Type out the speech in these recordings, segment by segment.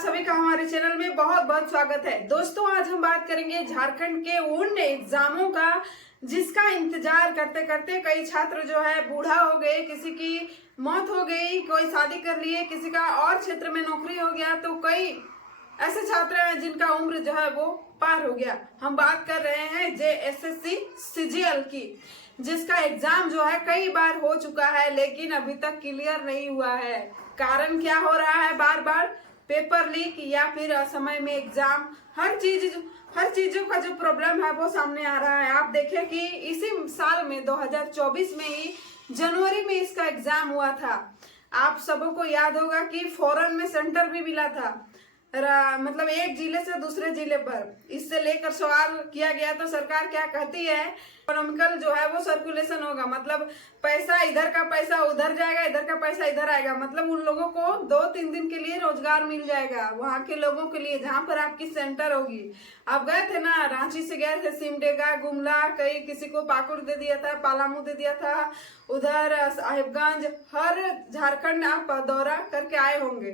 सभी का हमारे चैनल में बहुत बहुत स्वागत है। दोस्तों, आज हम बात करेंगे झारखंड के उन एग्जामों का जिसका इंतजार करते करते कई छात्र जो है बूढ़ा हो गए, किसी की मौत हो गई, कोई शादी कर लिए, किसी का और क्षेत्र में नौकरी हो गया, तो कई ऐसे छात्र हैं जिनका उम्र जो है वो पार हो गया। हम बात कर रहे हैं JSSC CGL की, जिसका एग्जाम जो है कई बार हो चुका है लेकिन अभी तक क्लियर नहीं हुआ है। कारण क्या हो रहा है? बार बार पेपर लीक या फिर असमय में एग्जाम, हर चीजों का जो प्रॉब्लम है वो सामने आ रहा है। आप देखें कि इसी साल में 2024 में ही जनवरी में इसका एग्जाम हुआ था। आप सबों को याद होगा कि फॉरेन में सेंटर भी मिला था, मतलब एक जिले से दूसरे जिले पर। इससे लेकर सवाल किया गया तो सरकार क्या कहती है, इकोनॉमिकल जो है वो सर्कुलेशन होगा, मतलब पैसा इधर का पैसा उधर जाएगा, इधर का पैसा इधर आएगा। मतलब उन लोगों को 2-3 दिन के लिए रोजगार मिल जाएगा वहां के लोगों के लिए जहां पर आपकी सेंटर होगी। आप गए थे ना, रांची से गए थे, सिमडेगा, गुमला, कई किसी को पाकुड़ दे दिया था, पलामू दे दिया था, उधर साहिबगंज, हर झारखंड आप दौरा करके आए होंगे।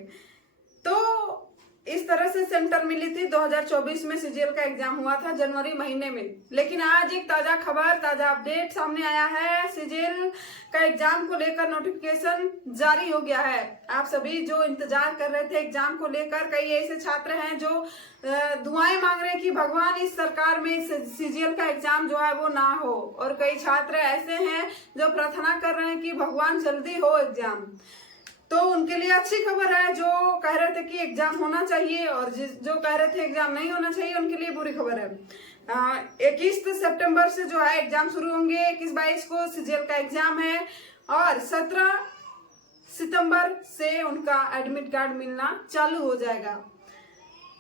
तो इस तरह से सेंटर मिली थी। 2024 में CGL का एग्जाम हुआ था जनवरी महीने में। लेकिन आज एक ताजा खबर, ताजा अपडेट सामने आया है। CGL का एग्जाम को लेकर नोटिफिकेशन जारी हो गया है। आप सभी जो इंतजार कर रहे थे एग्जाम को लेकर, कई ऐसे छात्र हैं जो दुआएं मांग रहे हैं कि भगवान इस सरकार में CGL का एग्जाम जो है वो ना हो, और कई छात्र ऐसे हैं जो प्रार्थना कर रहे हैं कि भगवान जल्दी हो एग्जाम। तो उनके लिए अच्छी खबर है। जो कह रहे थे कि एग्जाम होना चाहिए और जो कह रहे थे एग्जाम नहीं होना चाहिए, उनके लिए बुरी खबर है। 21 सितंबर से जो है एग्जाम शुरू होंगे। 21-22 को CGL का एग्जाम है और 17 सितंबर से उनका एडमिट कार्ड मिलना चालू हो जाएगा।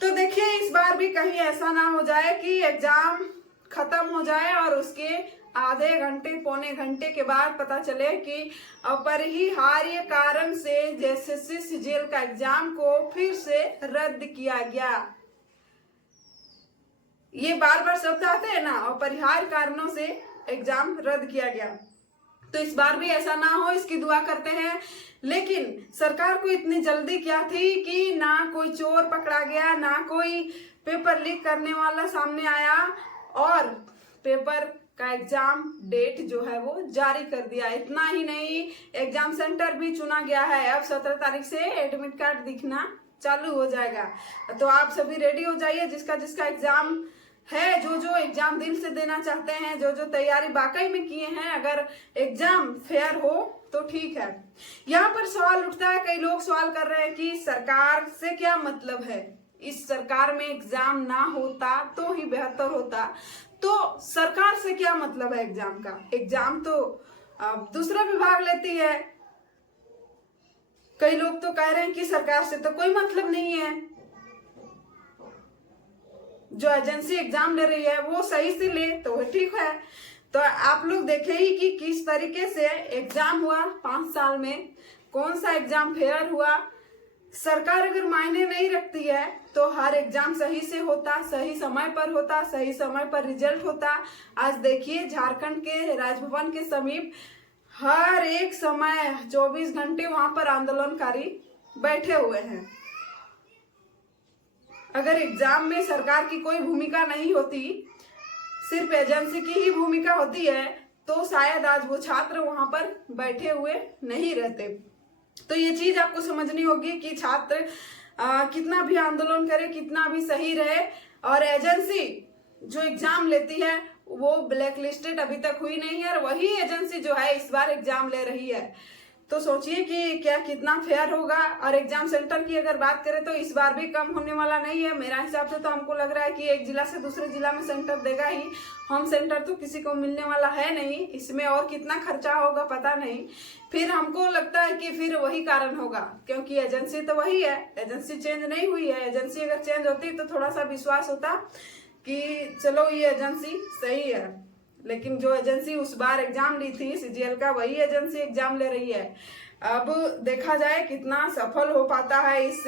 तो देखिए, इस बार भी कहीं ऐसा ना हो जाए कि एग्जाम खत्म हो जाए और उसके आधे घंटे पौने घंटे के बाद पता चले कि अपरिहार्य कारण से JSSC CGL का एग्जाम को फिर से रद्द किया गया। ये बार बार शब्द आते हैं ना, अपरिहार्य कारणों से एग्जाम रद्द किया गया। तो इस बार भी ऐसा ना हो, इसकी दुआ करते हैं। लेकिन सरकार को इतनी जल्दी क्या थी कि ना कोई चोर पकड़ा गया, ना कोई पेपर लीक करने वाला सामने आया, और पेपर का एग्जाम डेट जो है वो जारी कर दिया। इतना ही नहीं, एग्जाम सेंटर भी चुना गया है। अब 17 तारीख से एडमिट कार्ड दिखना चालू हो जाएगा। तो आप सभी रेडी हो जाइए, जिसका जिसका एग्जाम है, जो एग्जाम दिल से देना चाहते हैं, जो तैयारी वाकई में किए हैं, अगर एग्जाम फेयर हो तो ठीक है। यहाँ पर सवाल उठता है, कई लोग सवाल कर रहे हैं कि सरकार से क्या मतलब है, इस सरकार में एग्जाम ना होता तो ही बेहतर होता। तो सरकार से क्या मतलब है एग्जाम का? एग्जाम तो दूसरा विभाग लेती है। कई लोग तो कह रहे हैं कि सरकार से तो कोई मतलब नहीं है, जो एजेंसी एग्जाम ले रही है वो सही से ले तो ठीक है। तो आप लोग देखे ही कि किस तरीके से एग्जाम हुआ 5 साल में, कौन सा एग्जाम फेयर हुआ। सरकार अगर मायने नहीं रखती है तो हर एग्जाम सही से होता, सही समय पर होता, सही समय पर रिजल्ट होता। आज देखिए, झारखंड के राजभवन के समीप हर एक समय 24 घंटे वहां पर आंदोलनकारी बैठे हुए हैं। अगर एग्जाम में सरकार की कोई भूमिका नहीं होती, सिर्फ एजेंसी की ही भूमिका होती है, तो शायद आज वो छात्र वहां पर बैठे हुए नहीं रहते। तो ये चीज आपको समझनी होगी कि छात्र कितना भी आंदोलन करे, कितना भी सही रहे, और एजेंसी जो एग्जाम लेती है वो ब्लैक लिस्टेड अभी तक हुई नहीं है, और वही एजेंसी जो है इस बार एग्जाम ले रही है। तो सोचिए कि क्या कितना फेयर होगा। और एग्जाम सेंटर की अगर बात करें तो इस बार भी कम होने वाला नहीं है। मेरा हिसाब से तो हमको लग रहा है कि एक जिला से दूसरे जिला में सेंटर देगा ही। होम सेंटर तो किसी को मिलने वाला है नहीं, इसमें और कितना खर्चा होगा पता नहीं। फिर हमको लगता है कि फिर वही कारण होगा, क्योंकि एजेंसी तो वही है, एजेंसी चेंज नहीं हुई है। एजेंसी अगर चेंज होती तो थोड़ा सा विश्वास होता कि चलो ये एजेंसी सही है। लेकिन जो एजेंसी उस बार एग्जाम ली थी CGL का, वही एजेंसी एग्जाम ले रही है। अब देखा जाए कितना सफल हो पाता है इस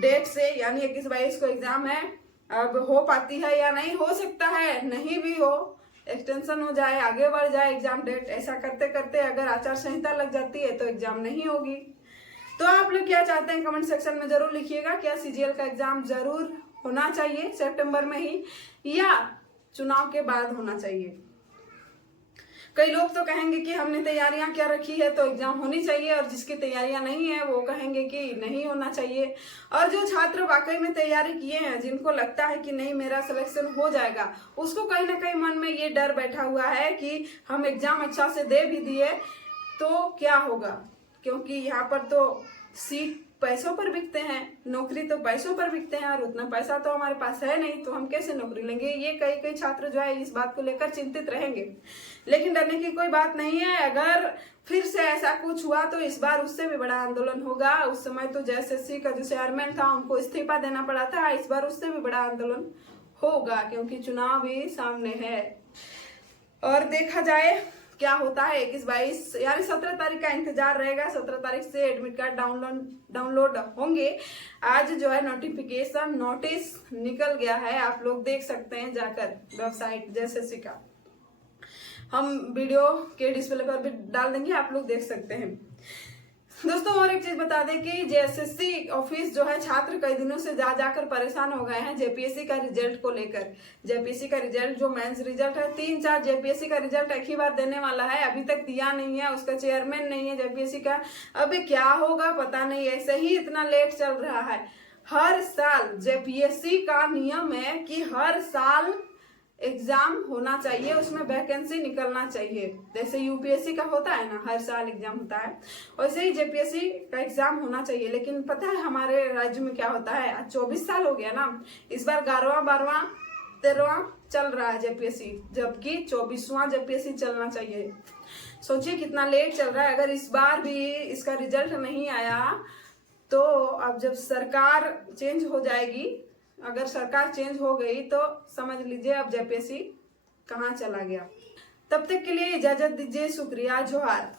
डेट से, यानी 21-22 को एग्जाम है। अब हो पाती है या नहीं, हो सकता है नहीं भी हो, एक्सटेंशन हो जाए, आगे बढ़ जाए एग्जाम डेट। ऐसा करते करते अगर आचार संहिता लग जाती है तो एग्जाम नहीं होगी। तो आप लोग क्या चाहते हैं कमेंट सेक्शन में जरूर लिखिएगा। क्या सीजीएल का एग्जाम जरूर होना चाहिए सितंबर में ही या चुनाव के बाद होना चाहिए? कई लोग तो कहेंगे कि हमने तैयारियां क्या रखी है तो एग्जाम होनी चाहिए, और जिसकी तैयारियां नहीं है वो कहेंगे कि नहीं होना चाहिए। और जो छात्र वाकई में तैयारी किए हैं, जिनको लगता है कि नहीं मेरा सिलेक्शन हो जाएगा, उसको कहीं ना कहीं मन में ये डर बैठा हुआ है कि हम एग्जाम अच्छा से दे भी दिए तो क्या होगा, क्योंकि यहाँ पर तो सीट पैसों पर बिकते हैं, नौकरी तो पैसों पर बिकते हैं, और उतना पैसा तो हमारे पास है नहीं, तो हम कैसे नौकरी लेंगे। ये कई छात्र जो है इस बात को लेकर चिंतित रहेंगे, लेकिन डरने की कोई बात नहीं है। अगर फिर से ऐसा कुछ हुआ तो इस बार उससे भी बड़ा आंदोलन होगा। उस समय तो जेएसएससी का जो चेयरमैन था उनको इस्तीफा देना पड़ा था, इस बार उससे भी बड़ा आंदोलन होगा, क्योंकि चुनाव भी सामने है। और देखा जाए क्या होता है। 21-22 यानी 17 तारीख का इंतजार रहेगा। 17 तारीख से एडमिट कार्ड डाउनलोड होंगे। आज जो है नोटिफिकेशन नोटिस निकल गया है, आप लोग देख सकते हैं जाकर वेबसाइट जेएसएससी का। हम वीडियो के डिस्प्ले पर भी डाल देंगे, आप लोग देख सकते हैं। दोस्तों और एक चीज बता दें कि जेएसएससी ऑफिस जो है छात्र कई दिनों से जाकर परेशान हो गए हैं जेपीएससी का रिजल्ट को लेकर। जेपीएससी का रिजल्ट जो मेंस रिजल्ट है, 3-4 जेपीएससी का रिजल्ट एक ही बार देने वाला है, अभी तक दिया नहीं है, उसका चेयरमैन नहीं है जेपीएससी का। अभी क्या होगा पता नहीं, ऐसे ही इतना लेट चल रहा है। हर साल जेपीएससी का नियम है कि हर साल एग्जाम होना चाहिए, उसमें वैकेंसी निकलना चाहिए। जैसे यूपीएससी का होता है ना, हर साल एग्जाम होता है, वैसे ही जेपीएससी का एग्जाम होना चाहिए। लेकिन पता है हमारे राज्य में क्या होता है, आज 24 साल हो गया ना, इस बार 11वां 12वां 13वां चल रहा है जेपीएससी, जबकि 24वां जेपीएससी चलना चाहिए। सोचिए कितना लेट चल रहा है। अगर इस बार भी इसका रिजल्ट नहीं आया तो अब जब सरकार चेंज हो जाएगी, अगर सरकार चेंज हो गई तो समझ लीजिए अब जेपीएससी कहाँ चला गया। तब तक के लिए इजाजत दीजिए, शुक्रिया, जोहार।